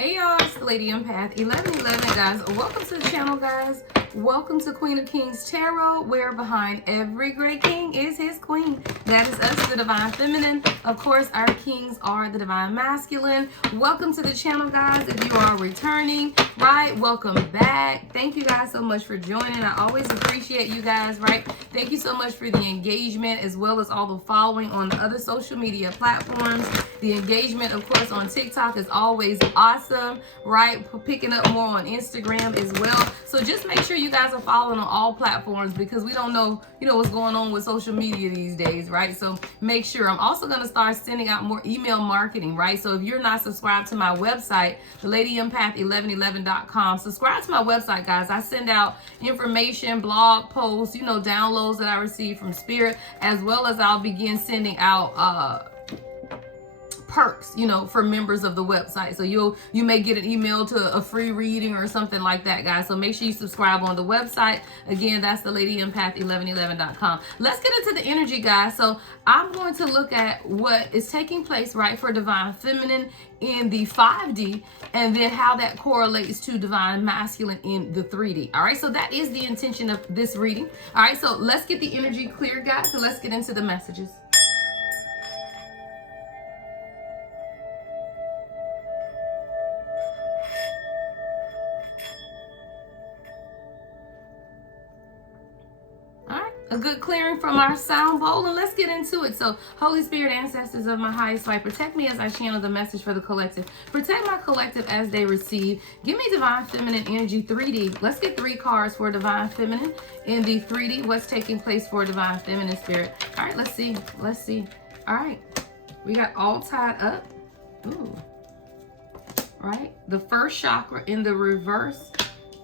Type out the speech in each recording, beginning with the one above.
Hey y'all, it's the Lady Empath 1111, guys. Welcome to the channel, guys. Welcome to Queen of Kings Tarot, where behind every great king is his queen. That is us, the Divine Feminine. Of course, our kings are the Divine Masculine. Welcome to the channel, guys. If you are returning, right, welcome back. Thank you guys so much for joining. I always appreciate you guys, right? Thank you so much for the engagement, as well as all the following on the other social media platforms. The engagement, of course, on TikTok is always awesome, right? Picking up more on Instagram as well. So just make sure you guys are following on all platforms, because we don't know, what's going on with social media these days, right? So make sure. I'm also going to start sending out more email marketing, right? So if you're not subscribed to my website, theladyempath1111.com, subscribe to my website, guys. I send out information, blog posts, downloads that I receive from Spirit, as well as I'll begin sending out perks, for members of the website. So you may get an email to a free reading or something like that, guys. So make sure you subscribe on the website. Again, that's theladyempath1111.com. Let's get into the energy, guys. So I'm going to look at what is taking place, right, for Divine Feminine in the 5D, and then how that correlates to Divine Masculine in the 3D. All right, so that is the intention of this reading. All right, so let's get the energy clear, guys. So let's get into the messages. A good clearing from our sound bowl, and let's get into it. So, Holy Spirit, ancestors of my highest light, protect me as I channel the message for the collective. Protect my collective as they receive. Give me Divine Feminine energy 3D. Let's get 3 cards for Divine Feminine in the 3D. What's taking place for Divine Feminine Spirit? All right, let's see. Let's see. All right, we got all tied up. Ooh. Right, the first chakra in the reverse,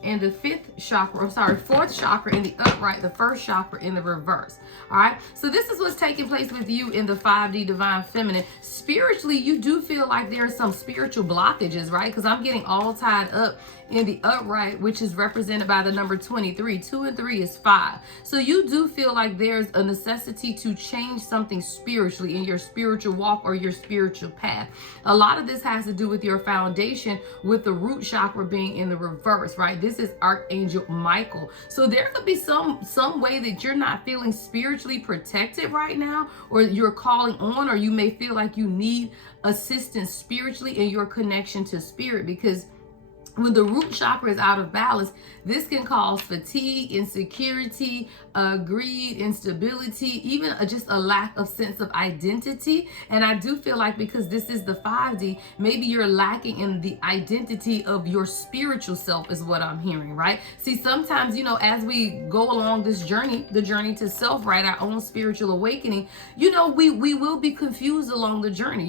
and the fourth chakra in the upright, the first chakra in the reverse. All right, so this is what's taking place with you in the 5D Divine Feminine. Spiritually, you do feel like there are some spiritual blockages, right? Because I'm getting all tied up in the upright, which is represented by the number 23. 2 and 3 is 5. So you do feel like there's a necessity to change something spiritually in your spiritual walk or your spiritual path. A lot of this has to do with your foundation, with the root chakra being in the reverse, right? This is Archangel Michael. So there could be some way that you're not feeling spiritually protected right now, or you're calling on, or you may feel like you need assistance spiritually in your connection to spirit, because when the root chakra is out of balance, this can cause fatigue, insecurity, greed, instability, even just a lack of sense of identity. And I do feel like, because this is the 5D, maybe you're lacking in the identity of your spiritual self, is what I'm hearing, right? See, sometimes, as we go along this journey, the journey to self, right, our own spiritual awakening, we will be confused along the journey.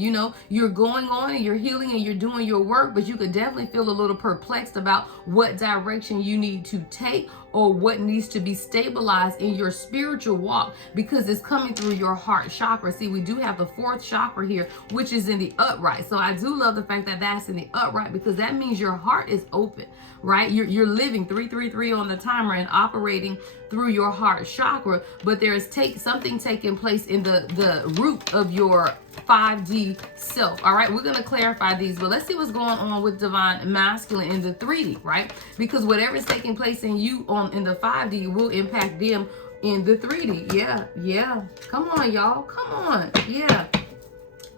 You're going on and you're healing and you're doing your work, but you could definitely feel a little perplexed about what direction you need to take, or what needs to be stabilized in your spiritual walk, because it's coming through your heart chakra. See, we do have the fourth chakra here, which is in the upright. So I do love the fact that that's in the upright, because that means your heart is open, right? You're living 333 on the timer and operating through your heart chakra, but there is something taking place in the root of your 5D self. All right, we're going to clarify these, but let's see what's going on with Divine Masculine in the 3D, right? Because whatever is taking place in you in the 5D will impact them in the 3D. Yeah. Come on, y'all. Come on. Yeah.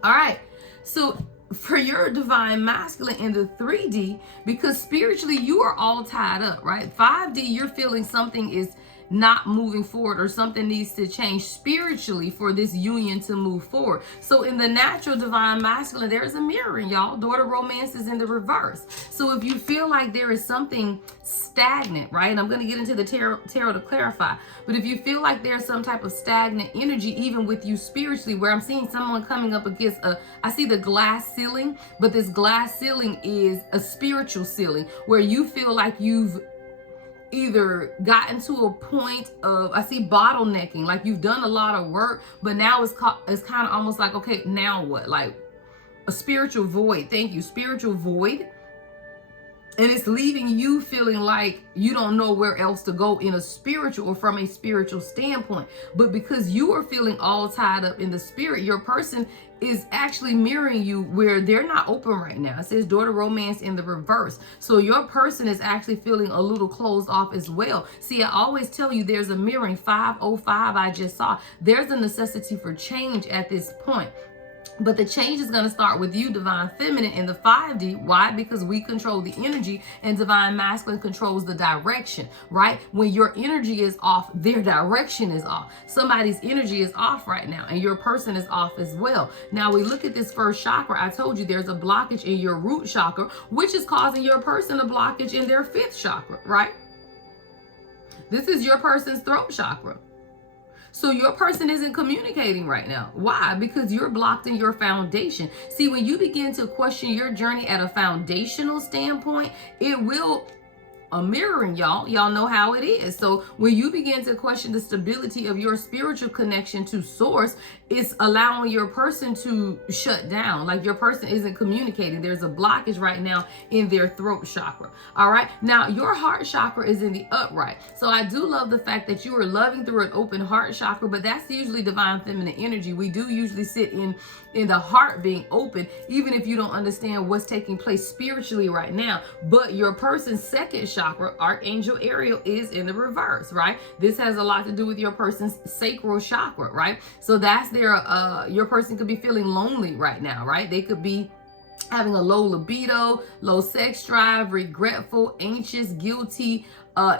All right. So for your Divine Masculine in the 3D, because spiritually you are all tied up, right? 5D, you're feeling something is not moving forward, or something needs to change spiritually for this union to move forward. So in the natural Divine Masculine, there is a mirroring, y'all. Daughter romance is in the reverse. So if you feel like there is something stagnant, right, and I'm going to get into the tarot to clarify, but if you feel like there's some type of stagnant energy even with you spiritually, where I'm seeing someone coming up against I see the glass ceiling, but this glass ceiling is a spiritual ceiling, where you feel like you've either gotten to a point of, I see bottlenecking, like you've done a lot of work, but now it's kind of almost like, okay, now what? Like a spiritual void. Thank you. Spiritual void. And it's leaving you feeling like you don't know where else to go in a spiritual or from a spiritual standpoint. But because you are feeling all tied up in the spirit, your person is actually mirroring you where they're not open right now. It says daughter romance in the reverse. So your person is actually feeling a little closed off as well. See, I always tell you there's a mirroring 505 I just saw. There's a necessity for change at this point. But the change is going to start with you, divine feminine, in the 5D. Why? Because we control the energy and divine masculine controls the direction, right? When your energy is off, their direction is off. Somebody's energy is off right now and your person is off as well. Now we look at this first chakra. I told you there's a blockage in your root chakra, which is causing your person a blockage in their 5th chakra, right? This is your person's throat chakra. So your person isn't communicating right now. Why? Because you're blocked in your foundation. See, when you begin to question your journey at a foundational standpoint, it will mirroring y'all know how it is. So when you begin to question the stability of your spiritual connection to source, it's allowing your person to shut down. Like your person isn't communicating. There's a blockage right now in their throat chakra. All right. Now your heart chakra is in the upright. So I do love the fact that you are loving through an open heart chakra, but that's usually divine feminine energy. We do usually sit in the heart being open, even if you don't understand what's taking place spiritually right now. But your person's 2nd chakra, Archangel Ariel, is in the reverse, right? This has a lot to do with your person's sacral chakra, right? So that's their, your person could be feeling lonely right now, right? They could be having a low libido, low sex drive, regretful, anxious, guilty,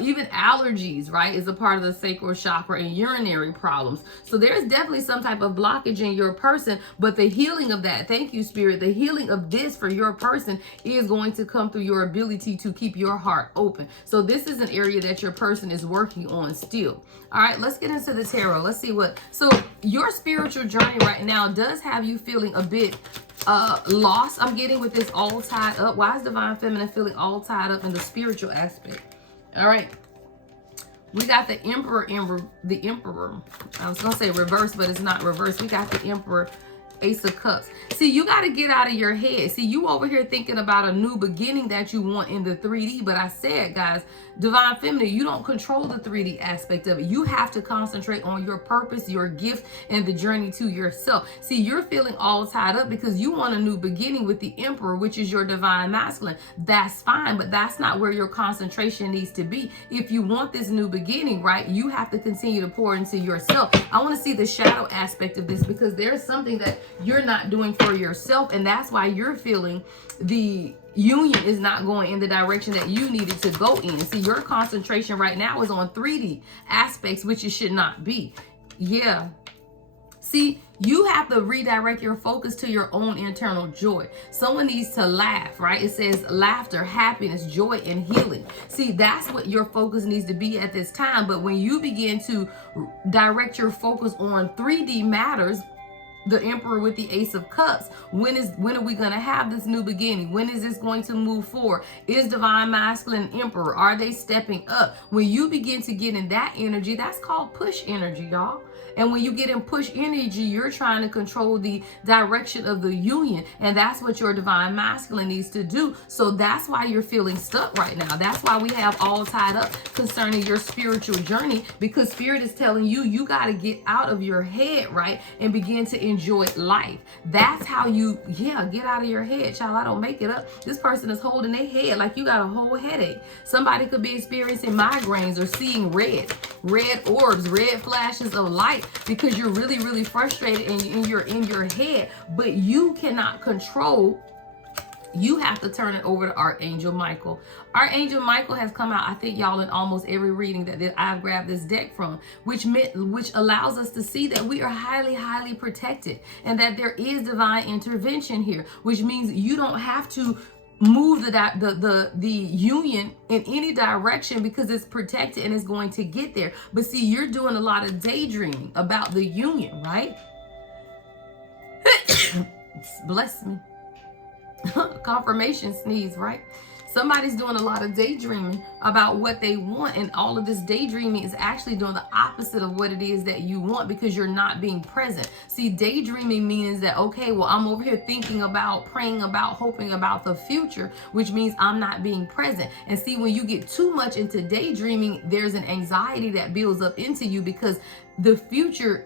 even allergies, right, is a part of the sacral chakra, and urinary problems. So there's definitely some type of blockage in your person, but the healing of that, thank you, Spirit, the healing of this for your person is going to come through your ability to keep your heart open. So this is an area that your person is working on still. All right, let's get into the tarot. Let's see what, so your spiritual journey right now does have you feeling a bit lost. I'm getting with this all tied up. Why is divine feminine feeling all tied up in the spiritual aspect? All right, we got the emperor the emperor. I was gonna say reverse, but it's not reverse. We got the emperor, Ace of Cups. See, you got to get out of your head. See, you over here thinking about a new beginning that you want in the 3D. But I said, guys, divine feminine, you don't control the 3D aspect of it. You have to concentrate on your purpose, your gift, and the journey to yourself. See, you're feeling all tied up because you want a new beginning with the emperor, which is your divine masculine. That's fine, but that's not where your concentration needs to be. If you want this new beginning, right, you have to continue to pour into yourself. I want to see the shadow aspect of this because there's something that you're not doing for yourself, and that's why you're feeling the union is not going in the direction that you needed to go in. See, your concentration right now is on 3D aspects, which it should not be. Yeah. See, you have to redirect your focus to your own internal joy. Someone needs to laugh, right? It says laughter, happiness, joy, and healing. See, that's what your focus needs to be at this time. But when you begin to direct your focus on 3D matters, the emperor with the Ace of Cups, when are we going to have this new beginning? When is this going to move forward? Is divine masculine emperor, are they stepping up? When you begin to get in that energy, that's called push energy, y'all. And when you get in push energy, you're trying to control the direction of the union. And that's what your divine masculine needs to do. So that's why you're feeling stuck right now. That's why we have all tied up concerning your spiritual journey, because spirit is telling you, you got to get out of your head, right? And begin to enjoy life. That's how you, get out of your head, child. I don't make it up. This person is holding their head like you got a whole headache. Somebody could be experiencing migraines or seeing red orbs, red flashes of light, because you're really, really frustrated and you're in your head, but you cannot control. You have to turn it over to Archangel Michael. Archangel Michael has come out, I think, y'all, in almost every reading that I've grabbed this deck from, which allows us to see that we are highly, highly protected and that there is divine intervention here, which means you don't have to move the union in any direction because it's protected and it's going to get there. But see, you're doing a lot of daydreaming about the union, right? Bless me. Confirmation sneeze, right? Somebody's doing a lot of daydreaming about what they want, and all of this daydreaming is actually doing the opposite of what it is that you want, because you're not being present. See, daydreaming means that, okay, well, I'm over here thinking about, praying about, hoping about the future, which means I'm not being present. And see, when you get too much into daydreaming, there's an anxiety that builds up into you, because the future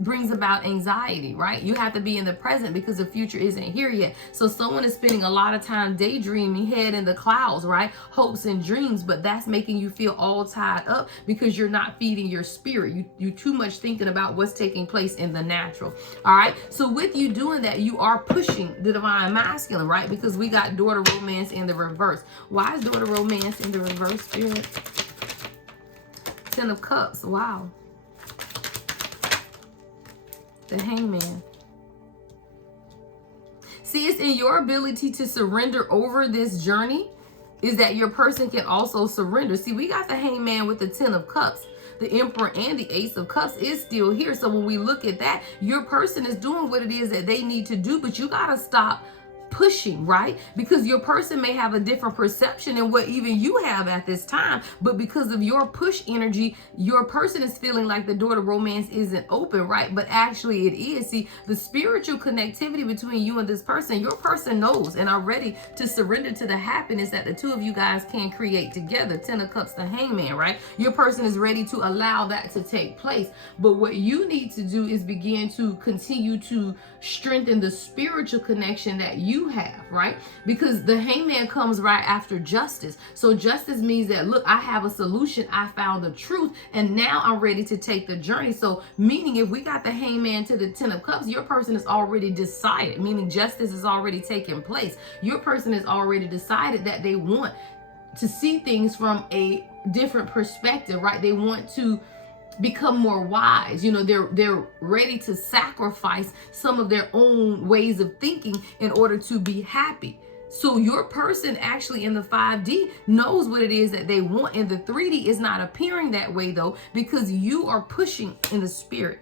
brings about anxiety, right? You have to be in the present because the future isn't here yet. So someone is spending a lot of time daydreaming, head in the clouds, right? Hopes and dreams, but that's making you feel all tied up because you're not feeding your spirit. You too much thinking about what's taking place in the natural. All right. So with you doing that, you are pushing the divine masculine, right? Because we got daughter romance in the reverse. Why is daughter romance in the reverse, Spirit? 10 of Cups. Wow. The Hangman. See, it's in your ability to surrender over this journey, is that your person can also surrender. See, we got the Hangman with the 10 of Cups. The Emperor and the Ace of Cups is still here. So when we look at that, your person is doing what it is that they need to do, but you got to stop pushing, right? Because your person may have a different perception than what even you have at this time, but because of your push energy, your person is feeling like the door to romance isn't open, right? But actually it is. See, the spiritual connectivity between you and this person, your person knows and are ready to surrender to the happiness that the two of you guys can create together. 10 of Cups, the Hangman, right? Your person is ready to allow that to take place. But what you need to do is begin to continue to strengthen the spiritual connection that you have, right? Because the Hangman comes right after justice. So justice means that, look, I have a solution, I found the truth, and now I'm ready to take the journey. So meaning, if we got the Hangman to the 10 of Cups, your person is already decided, meaning justice is already taking place. Your person has already decided that they want to see things from a different perspective, right? They want to become more wise. You know, they're ready to sacrifice some of their own ways of thinking in order to be happy. So your person actually in the 5D knows what it is that they want. In the 3D is not appearing that way though, because you are pushing in the spirit,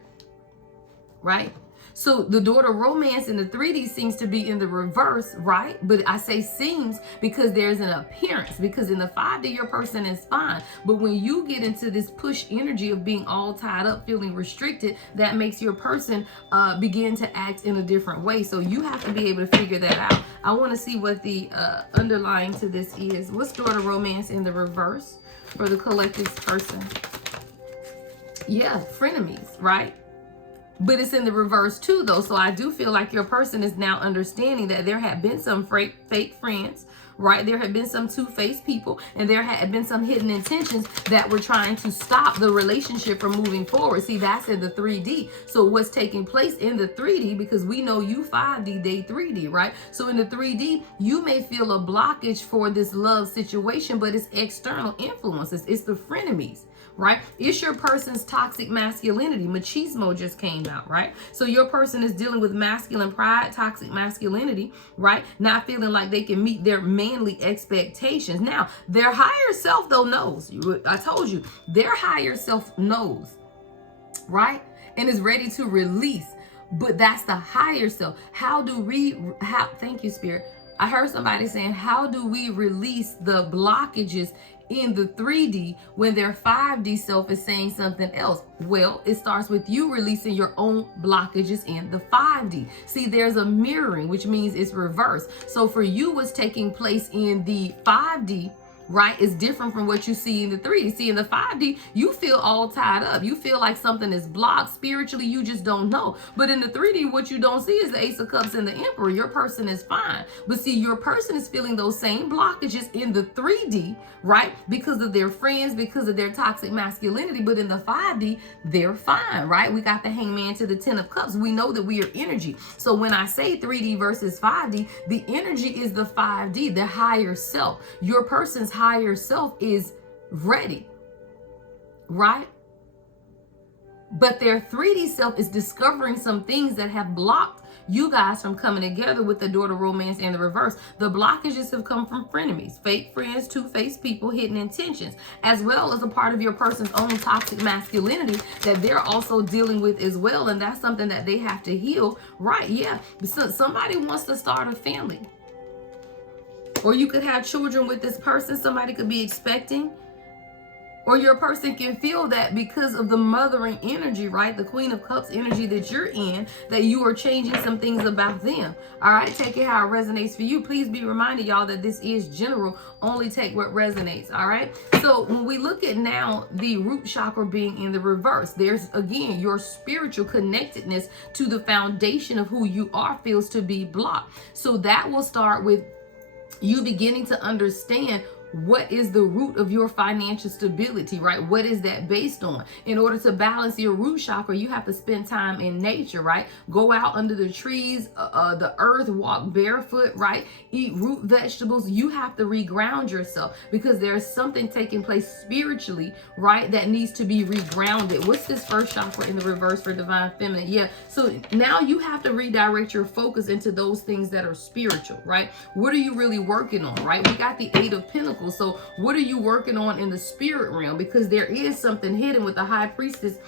right? So the daughter romance in the 3D seems to be in the reverse, right? But I say seems because there's an appearance, because in the 5D, your person is fine. But when you get into this push energy of being all tied up, feeling restricted, that makes your person begin to act in a different way. So you have to be able to figure that out. I want to see what the underlying to this is. What's daughter romance in the reverse for the collective person? Yeah, frenemies, right? But it's in the reverse too, though. So I do feel like your person is now understanding that there had been some fake friends, right? There had been some two-faced people, and there had been some hidden intentions that were trying to stop the relationship from moving forward. See, that's in the 3D. So what's taking place in the 3D, because we know you 5D, they 3D, right? So in the 3D, you may feel a blockage for this love situation, but it's external influences. It's the frenemies, right? It's your person's toxic masculinity. Machismo just came out, right? So your person is dealing with masculine pride, toxic masculinity, right? Not feeling like they can meet their manly expectations. Now, their higher self, though, knows. I told you, their higher self knows, right? And is ready to release. But that's the higher self. Thank you, Spirit. I heard somebody saying, how do we release the blockages in the 3D when their 5D self is saying something else? Well, it starts with you releasing your own blockages in the 5D. See, there's a mirroring, which means it's reverse. So for you, what's taking place in the 5D, right, is different from what you see in the 3D. See, in the 5D, you feel all tied up. You feel like something is blocked. Spiritually, you just don't know. But in the 3D, what you don't see is the Ace of Cups and the Emperor. Your person is fine. But see, your person is feeling those same blockages in the 3D, right, because of their friends, because of their toxic masculinity. But in the 5D, they're fine, right? We got the Hangman to the 10 of Cups. We know that we are energy. So when I say 3D versus 5D, the energy is the 5D, the higher self. Your person's higher self is ready, right? But their 3D self is discovering some things that have blocked you guys from coming together with the daughter romance in the reverse. The blockages have come from frenemies, fake friends, two-faced people, hidden intentions, as well as a part of your person's own toxic masculinity that they're also dealing with as well. And that's something that they have to heal, right? Yeah. So somebody wants to start a family. Or you could have children with this person. Somebody could be expecting. Or your person can feel that because of the mothering energy, right? The Queen of Cups energy that you're in, that you are changing some things about them. All right, take it how it resonates for you. Please be reminded, y'all, that this is general. Only take what resonates, all right? So when we look at now the root chakra being in the reverse, there's, again, your spiritual connectedness to the foundation of who you are feels to be blocked. So that will start with you beginning to understand what is the root of your financial stability, right? What is that based on? In order to balance your root chakra, you have to spend time in nature, right? Go out under the trees, the earth, walk barefoot, right? Eat root vegetables. You have to reground yourself because there's something taking place spiritually, right? That needs to be regrounded. What's this first chakra in the reverse for divine feminine? Yeah. So now you have to redirect your focus into those things that are spiritual, right? What are you really working on, right? We got the Eight of Pentacles. So what are you working on in the spirit realm? Because there is something hidden with the High Priestess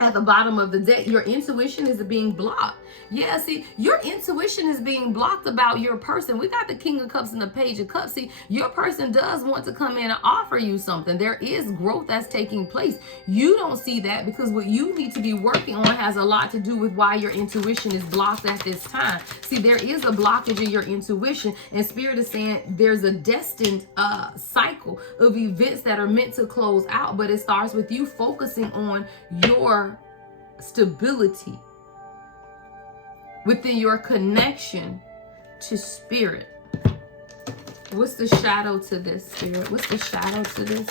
at the bottom of the deck. Your intuition is being blocked. Yeah, see, your intuition is being blocked about your person. We got the King of Cups and the Page of Cups. See, your person does want to come in and offer you something. There is growth that's taking place. You don't see that because what you need to be working on has a lot to do with why your intuition is blocked at this time. See, there is a blockage in your intuition, and Spirit is saying there's a destined cycle of events that are meant to close out, but it starts with you focusing on your stability within your connection to spirit. What's the shadow to this, Spirit? What's the shadow to this?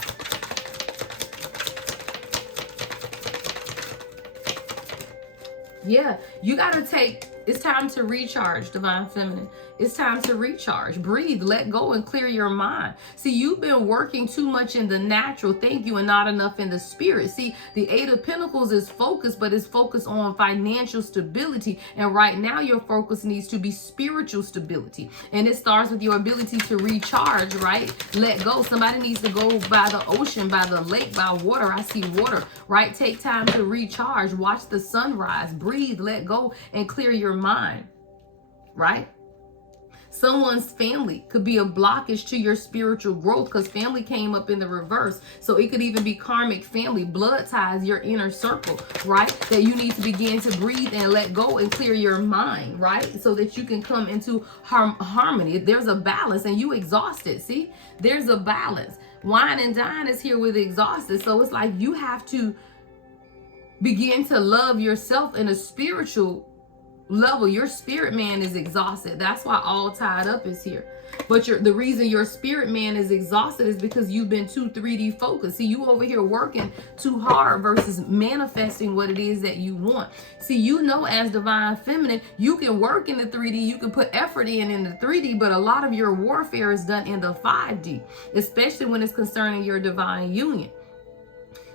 Yeah, you got to take, it's time to recharge, Divine Feminine. It's time to recharge. Breathe, let go, and clear your mind. See, you've been working too much in the natural, thank you, and not enough in the spirit. See, the Eight of Pentacles is focused, but it's focused on financial stability. And right now, your focus needs to be spiritual stability. And it starts with your ability to recharge, right? Let go. Somebody needs to go by the ocean, by the lake, by water. I see water, right? Take time to recharge. Watch the sunrise. Breathe, let go, and clear your mind, right? Someone's family could be a blockage to your spiritual growth because family came up in the reverse. So it could even be karmic family, blood ties, your inner circle, right? That you need to begin to breathe and let go and clear your mind, right? So that you can come into harmony. There's a balance and you exhausted. See, there's a balance. Wine and dine is here with exhausted. So it's like you have to begin to love yourself in a spiritual level. Your spirit man is exhausted. That's why all tied up is here. But the reason your spirit man is exhausted is because you've been too 3D focused. See, you over here working too hard versus manifesting what it is that you want. See, you know, as Divine Feminine, you can work in the 3D, you can put effort in the 3D, but a lot of your warfare is done in the 5D, especially when it's concerning your divine union.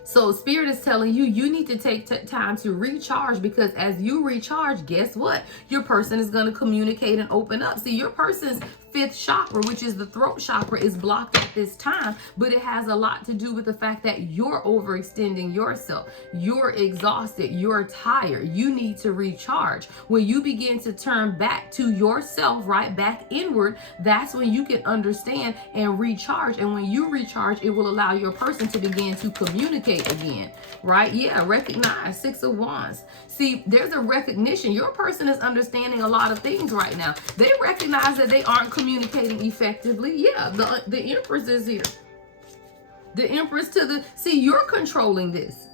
So Spirit is telling you, you need to take time to recharge, because as you recharge, guess what? Your person is going to communicate and open up. See, your person's fifth chakra, which is the throat chakra, is blocked at this time, but it has a lot to do with the fact that you're overextending yourself. You're exhausted. You're tired. You need to recharge. When you begin to turn back to yourself, right, back inward, that's when you can understand and recharge. And when you recharge, it will allow your person to begin to communicate again, right? Yeah, recognize. Six of Wands. See, there's a recognition. Your person is understanding a lot of things right now. They recognize that they aren't communicating effectively. Yeah, the Empress is here. The Empress to the, see, you're controlling this.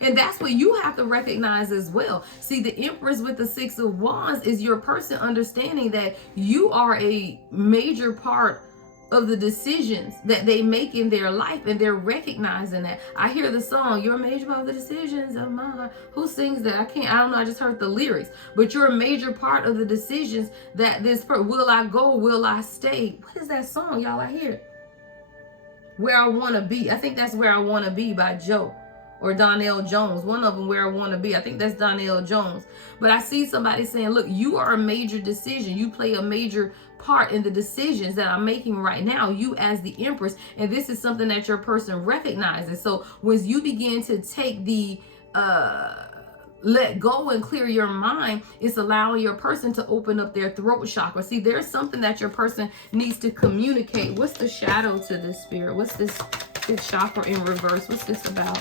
And that's what you have to recognize as well. See, the Empress with the Six of Wands is your person understanding that you are a major part of the decisions that they make in their life, and they're recognizing that. I hear the song, you're a major part of the decisions of my life. Who sings that? I don't know, I just heard the lyrics. But you're a major part of the decisions that will I go, will I stay? What is that song, y'all? I hear it. Where I Want to Be. I think that's Where I Want to Be by Joe or Donnell Jones. One of them, Where I Want to Be. I think that's Donnell Jones. But I see somebody saying, look, you are a major decision. You play a major part in the decisions that I'm making right now, you as the Empress. And this is something that your person recognizes. So when you begin to take the let go and clear your mind, it's allowing your person to open up their throat chakra. See, there's something that your person needs to communicate. What's the shadow to this spirit? What's this chakra in reverse? What's this about?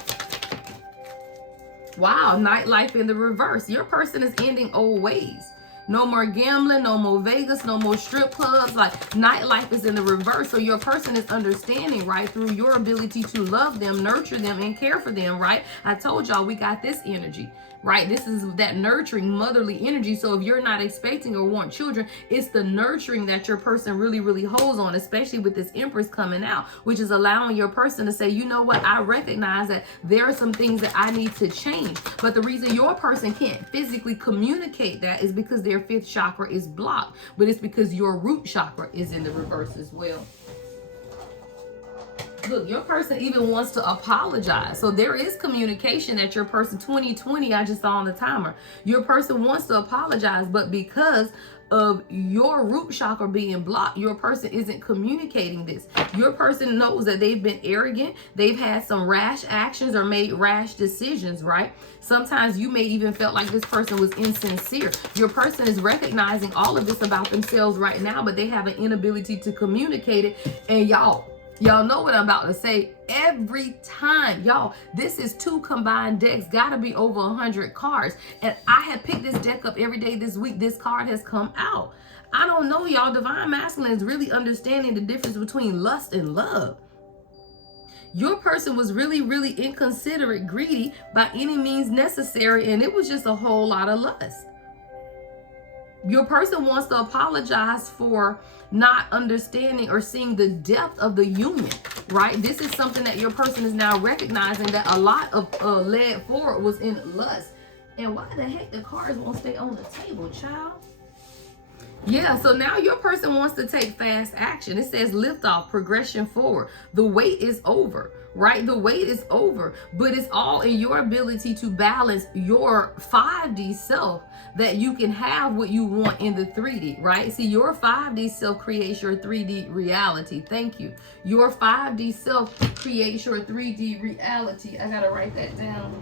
Wow, nightlife in the reverse. Your person is ending old ways. No more gambling, no more Vegas, no more strip clubs. Like, nightlife is in the reverse. So your person is understanding, right, through your ability to love them, nurture them, and care for them, right? I told y'all we got this energy, right? This is that nurturing motherly energy. So if you're not expecting or want children, it's the nurturing that your person really, really holds on, especially with this Empress coming out, which is allowing your person to say, you know what, I recognize that there are some things that I need to change. But the reason your person can't physically communicate that is because their fifth chakra is blocked, but it's because your root chakra is in the reverse as well. Look, your person even wants to apologize. So there is communication that your person, 2020, I just saw on the timer. Your person wants to apologize, but because of your root chakra being blocked, your person isn't communicating this. Your person knows that they've been arrogant. They've had some rash actions or made rash decisions, right? Sometimes you may even felt like this person was insincere. Your person is recognizing all of this about themselves right now, but they have an inability to communicate it. And y'all know what I'm about to say. Every time, y'all, this is 2 combined decks, gotta be over 100 cards. And I have picked this deck up every day this week. This card has come out. I don't know, y'all. Divine Masculine is really understanding the difference between lust and love. Your person was really, really inconsiderate, greedy by any means necessary, and it was just a whole lot of lust. Your person wants to apologize for not understanding or seeing the depth of the union, right? This is something that your person is now recognizing, that a lot of led forward was in lust. And why the heck the cards won't stay on the table, child? Yeah, so now your person wants to take fast action. It says lift off, progression forward. The wait is over, right? The wait is over, but it's all in your ability to balance your 5D self, that you can have what you want in the 3D, right? See, your 5D self creates your 3D reality. Thank you. Your 5D self creates your 3D reality. I gotta write that down.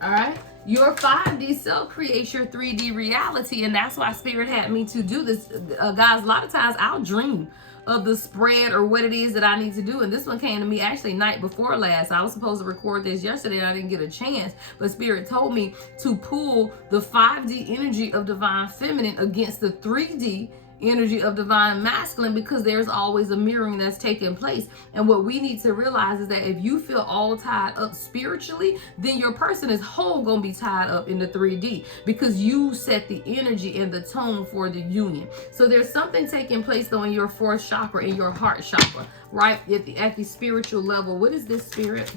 All right, your 5D self creates your 3D reality, and that's why Spirit had me to do this. Guys, a lot of times I'll dream of the spread or what it is that I need to do, and this one came to me actually night before last. I was supposed to record this yesterday and I didn't get a chance, but Spirit told me to pull the 5D energy of Divine Feminine against the 3D energy of Divine Masculine, because there's always a mirroring that's taking place. And what we need to realize is that if you feel all tied up spiritually, then your person is whole gonna be tied up in the 3D, because you set the energy and the tone for the union. So there's something taking place though in your 4th chakra, in your heart chakra, right? At the spiritual level. What is this, Spirit?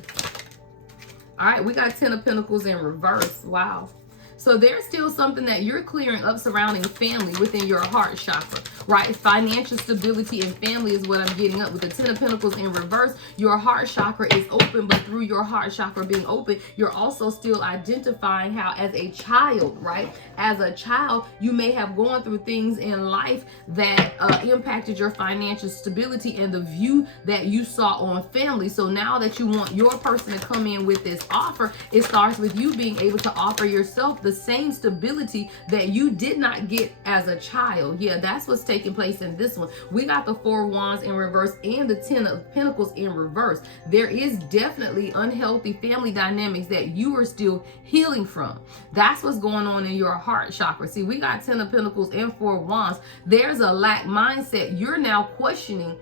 All right, we got 10 of Pentacles in reverse. Wow. So there's still something that you're clearing up surrounding family within your heart chakra, right? Financial stability and family is what I'm getting up with the 10 of Pentacles in reverse. Your heart chakra is open, but through your heart chakra being open, you're also still identifying how as a child, right? As a child, you may have gone through things in life that impacted your financial stability and the view that you saw on family. So now that you want your person to come in with this offer, it starts with you being able to offer yourself the same stability that you did not get as a child. Yeah, that's what's taking place in this one. We got the 4 of Wands in reverse and the 10 of Pentacles in reverse. There is definitely unhealthy family dynamics that you are still healing from. That's what's going on in your heart chakra. See, we got 10 of Pentacles and 4 of Wands. There's a lack mindset. You're now questioning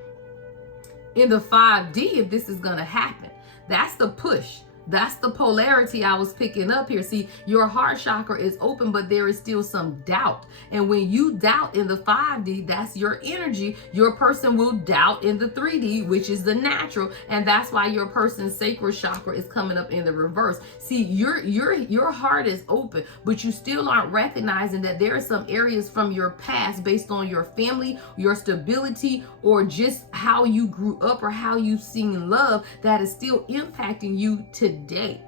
in the 5D if this is going to happen. That's the push. That's the polarity I was picking up here. See, your heart chakra is open, but there is still some doubt. And when you doubt in the 5D, that's your energy. Your person will doubt in the 3D, which is the natural. And that's why your person's sacral chakra is coming up in the reverse. See, your heart is open, but you still aren't recognizing that there are some areas from your past based on your family, your stability, or just how you grew up or how you've seen love that is still impacting you today.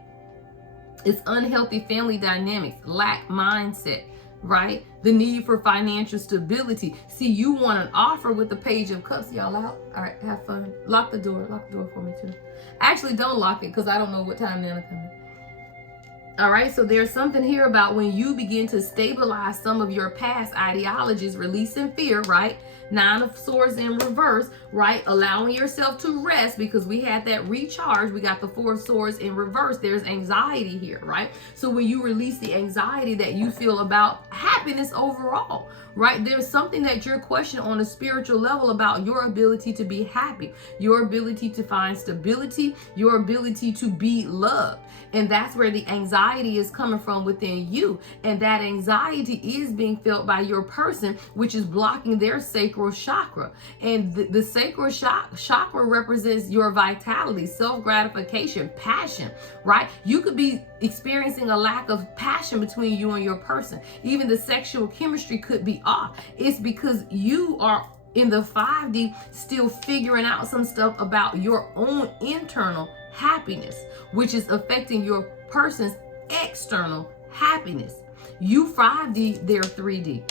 It's unhealthy family dynamics, lack mindset, right? The need for financial stability. See, you want an offer with the Page of Cups. Y'all out? All right, have fun. Lock the door for me too. Actually, don't lock it because I don't know what time Nana coming. All right, so there's something here about when you begin to stabilize some of your past ideologies, releasing fear, right? 9 of Swords in reverse, right? Allowing yourself to rest because we had that recharge. We got the 4 of Swords in reverse. There's anxiety here, right? So when you release the anxiety that you feel about happiness overall, right? There's something that you're questioning on a spiritual level about your ability to be happy, your ability to find stability, your ability to be loved. And that's where the anxiety is coming from within you. And that anxiety is being felt by your person, which is blocking their sacral chakra. And the sacral chakra represents your vitality, self-gratification, passion, right? You could be experiencing a lack of passion between you and your person. Even the sexual chemistry could be off. It's because you are in the 5D still figuring out some stuff about your own internal happiness, which is affecting your person's external happiness. You 5D, they're 3D.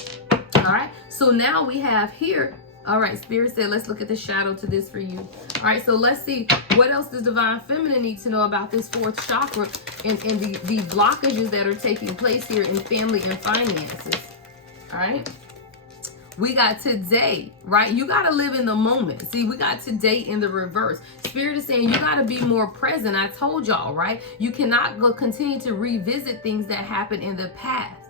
All right, so now we have here, all right, Spirit said, let's look at the shadow to this for you. All right, so let's see what else does Divine Feminine need to know about this 4th chakra and the blockages that are taking place here in family and finances. All right. We got today, right? You got to live in the moment. See, we got today in the reverse. Spirit is saying you got to be more present. I told y'all, right? You cannot go continue to revisit things that happened in the past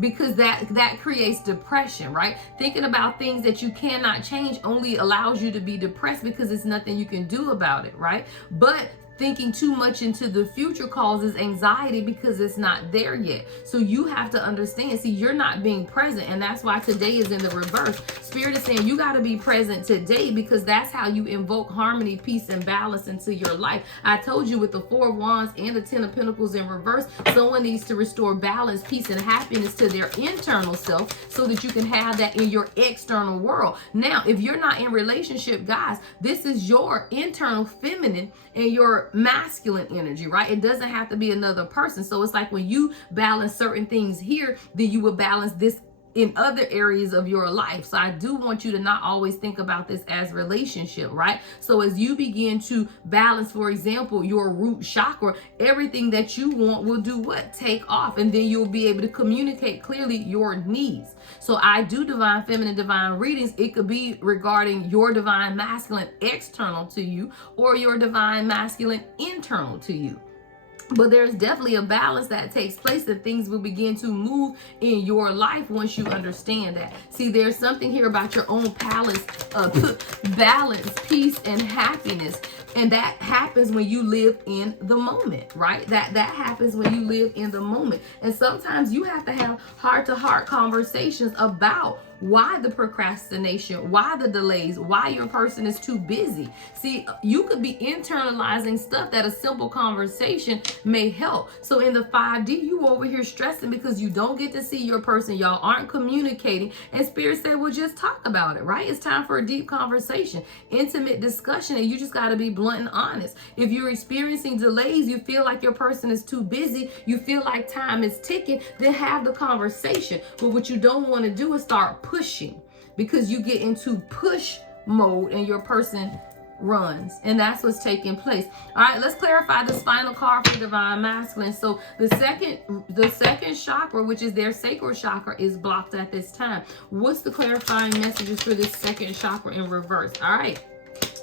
because that creates depression, right? Thinking about things that you cannot change only allows you to be depressed because it's nothing you can do about it, right? But thinking too much into the future causes anxiety because it's not there yet. So you have to understand, see, you're not being present, and that's why today is in the reverse. Spirit is saying you got to be present today because that's how you invoke harmony, peace, and balance into your life. I told you with the 4 of Wands and the 10 of Pentacles in reverse, someone needs to restore balance, peace, and happiness to their internal self so that you can have that in your external world. Now, if you're not in relationship, guys, this is your internal feminine and your masculine energy, right? It doesn't have to be another person. So it's like when you balance certain things here, then you will balance this in other areas of your life. So I do want you to not always think about this as relationship, right? So as you begin to balance, for example, your root chakra, everything that you want will do what? Take off, and then you'll be able to communicate clearly your needs. So I do Divine Feminine, Divine readings. It could be regarding your Divine Masculine external to you or your Divine Masculine internal to you. But there's definitely a balance that takes place, and things will begin to move in your life once you understand that. See, there's something here about your own balance, peace, and happiness. And that happens when you live in the moment, right? That happens when you live in the moment. And sometimes you have to have heart-to-heart conversations about why the procrastination, why the delays, why your person is too busy. See, you could be internalizing stuff that a simple conversation may help. So in the 5D, you over here stressing because you don't get to see your person. Y'all aren't communicating. And Spirit said, well, just talk about it, right? It's time for a deep conversation, intimate discussion, and you just got to be blunt and honest. If you're experiencing delays, you feel like your person is too busy, you feel like time is ticking, then have the conversation. But what you don't want to do is start pushing, because you get into push mode and your person runs, and that's what's taking place. All right, let's clarify this final card for Divine Masculine. So the second chakra, which is their sacral chakra, is blocked at this time. What's the clarifying messages for this second chakra in reverse? All right,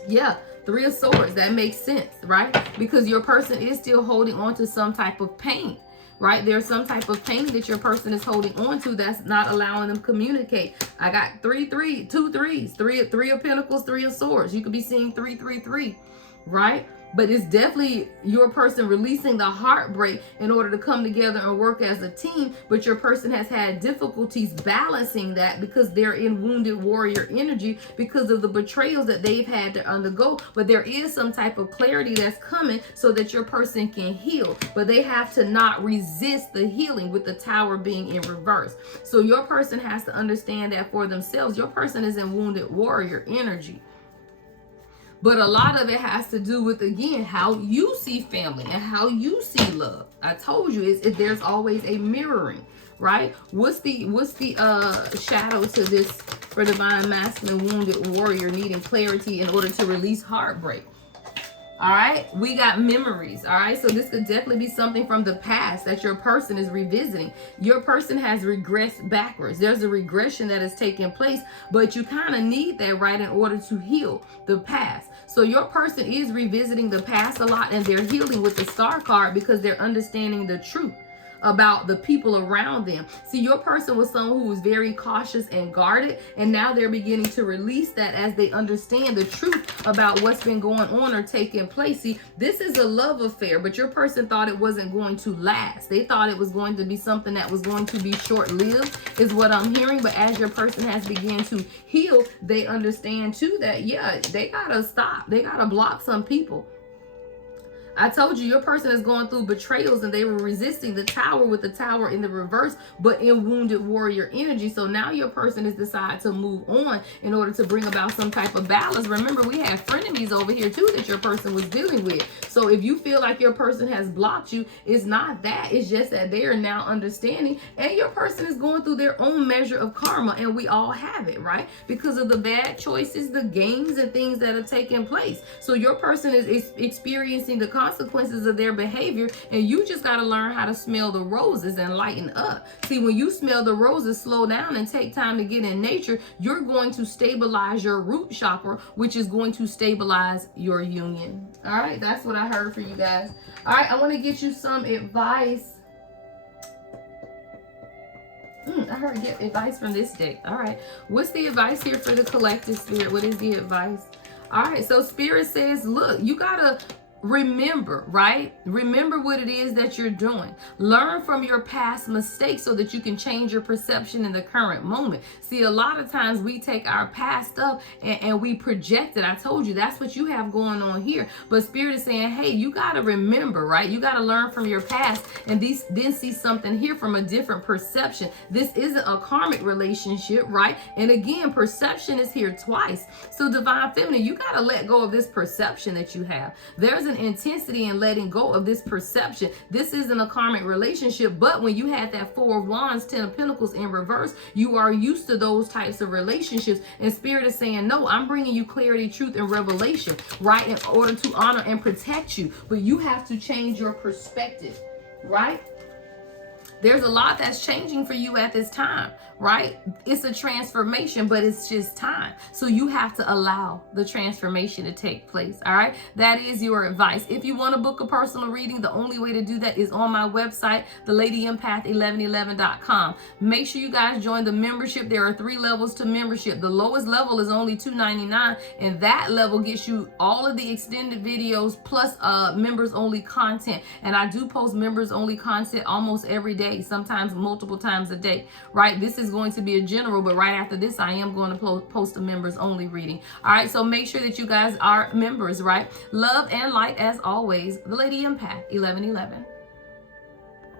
yeah, 3 of Swords. That makes sense, right? Because your person is still holding on to some type of pain, right? There's some type of pain that your person is holding on to that's not allowing them to communicate. I got 2 threes, 3 of Pentacles, 3 of Swords. You could be seeing 3, 3, 3, right? but it's definitely your person releasing the heartbreak in order to come together and work as a team. But your person has had difficulties balancing that because they're in wounded warrior energy because of the betrayals that they've had to undergo. But there is some type of clarity that's coming so that your person can heal, but they have to not resist the healing, with the Tower being in reverse. So your person has to understand that for themselves. Your person is in wounded warrior energy. But a lot of it has to do with, again, how you see family and how you see love. I told you, there's always a mirroring, right? What's the shadow to this for divine masculine wounded warrior needing clarity in order to release heartbreak? All right, we got memories. All right, so this could definitely be something from the past that your person is revisiting. Your person has regressed backwards. There's a regression that is taking place, but you kind of need that, right, in order to heal the past. So your person is revisiting the past a lot, and they're healing with the Star card because they're understanding the truth about the people around them. See, your person was someone who was very cautious and guarded, and now they're beginning to release that as they understand the truth about what's been going on or taking place. See, this is a love affair, but your person thought it wasn't going to last. They thought it was going to be something that was going to be short-lived, is what I'm hearing. But as your person has begun to heal, they understand too that, yeah, they gotta stop. They gotta block some people. I told you, your person is going through betrayals, and they were resisting the Tower, with the Tower in the reverse, but in wounded warrior energy. So now your person has decided to move on in order to bring about some type of balance. Remember, we have frenemies over here too that your person was dealing with. So if you feel like your person has blocked you, it's not that. It's just that they are now understanding, and your person is going through their own measure of karma, and we all have it, right? Because of the bad choices, the games, and things that have taken place. So your person is experiencing the consequences of their behavior, and you just got to learn how to smell the roses and lighten up. See, when you smell the roses, slow down and take time to get in nature, you're going to stabilize your root chakra, which is going to stabilize your union. All right, that's what I heard for you guys. All right, I want to get you some advice. I heard get advice from this deck. All right, what's the advice here for the collective, Spirit? What is the advice? All right, so Spirit says, look, you gotta remember, right? Remember what it is that you're doing. Learn from your past mistakes so that you can change your perception in the current moment. See, a lot of times we take our past stuff and we project it. I told you that's what you have going on here. But Spirit is saying, hey, you got to remember, right? You got to learn from your past and then see something here from a different perception. This isn't a karmic relationship, right? And again, perception is here twice. So Divine Feminine, you got to let go of this perception that you have. There's an intensity in letting go of this perception. This isn't a karmic relationship, but when you had that Four of Wands, Ten of Pentacles in reverse, you are used to those types of relationships, and Spirit is saying, no, I'm bringing you clarity, truth, and revelation, right, in order to honor and protect you. But you have to change your perspective, right? There's a lot that's changing for you at this time, right? It's a transformation, but it's just time. So you have to allow the transformation to take place, all right? That is your advice. If you want to book a personal reading, the only way to do that is on my website, thelady.empath1111.com. Make sure you guys join the membership. There are 3 levels to membership. The lowest level is only $2.99, and that level gets you all of the extended videos plus members-only content. And I do post members-only content almost every day, sometimes multiple times a day, right? This is going to be a general, but right after this, I am going to post a members only reading. All right, so make sure that you guys are members, right? Love and light as always, the Lady Empath 1111.